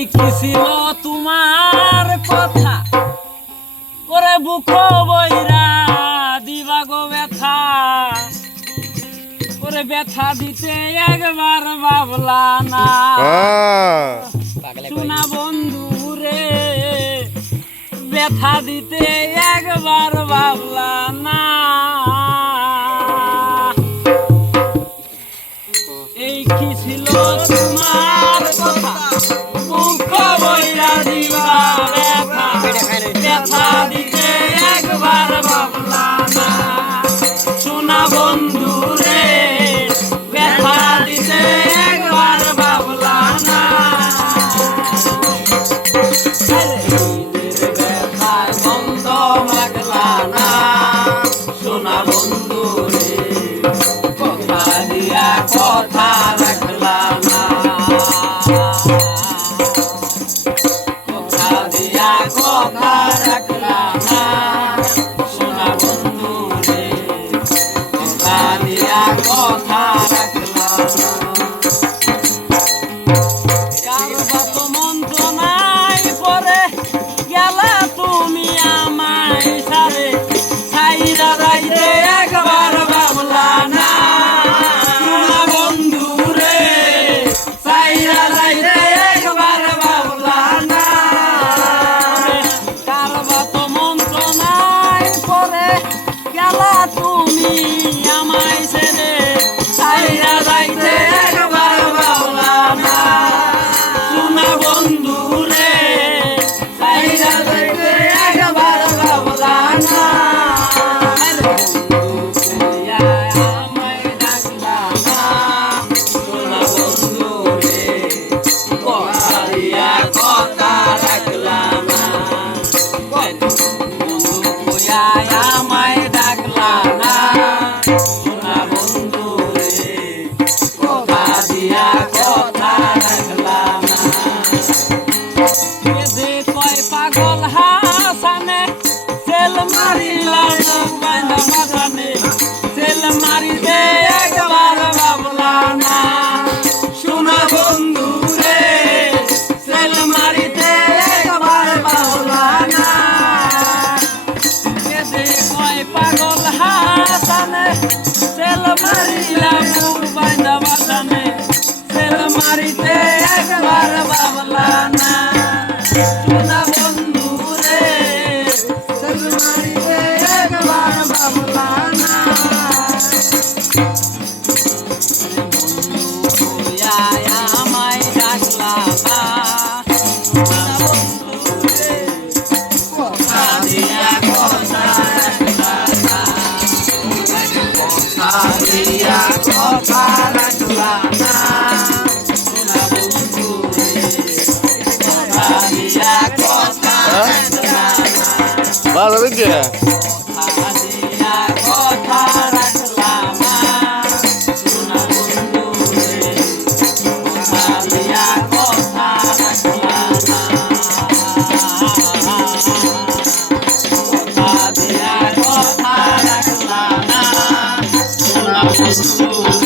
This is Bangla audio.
এই কি ছিল তোমার কথা ওরে বুক বইরা দিবা গো ব্যথা ওরে ব্যথা দিতে একবার ভাবলা না শোনা বন্ধু রে ব্যথা দিতে একবার ভাবলা না এই কি ছিল তোমার কথা বুক বইরা দিবা ব্যথা ব্যথা দিতে একবার ভাবলা না শোনা বন্ধু রে ব্যথা দিতে একবার ভাবলা না ব্যথায় বন্ধ মাগলা না শোনা বন্ধু রে কথা দিয়া কথা রাখলা না কথা দিয়া কথা রাখলা না শোনা বন্ধু রে কথা দিয়া কথা রাখলা না কারবা তো মন্ত্র নাই পরে গেলা তুমি আমায় সারে ছাইরা রাইতে একবার ভাবলা না শোনা বন্ধু রে ছাইরা রাইতে একবার ভাবলা না কারবা তো মন্ত্র নাই পরে গেলা তুমি আমায় ছেড়ে ছাইরা রাইতে একবার ভাবলা না শোনা বন্ধু রে ছাইরা রাইতে একবার ভাবলা না পাগল হাসানে সেল মারিলাম বান্ধা মাথানে সেল মারিতে একবার ভাবলা না শোনা বন্ধু রে সেল মারিতে একবার ভাবলা না পাগল হাসানে সেল মারিলাম বান্ধা মাথানে সেল মারিতে একবার ভাবলা না শোনা বন্ধু রে সেল মারিতে একবার ভাবলা না বন্ধু আমায় ডাকলা না শোনা বন্ধু রে কথা দিয়া কথা রাখলা না কথা দিয়া কথা রাখলা না শোনা বন্ধু রে কথা দিয়া কথা রাখলা না ভালো হয়েছে কথা দিয়া কথা রাখলা না শোনা বন্ধু রে কথা দিয়া কথা রাখলা না কথা দিয়া কথা রাখলা না শোনা বন্ধু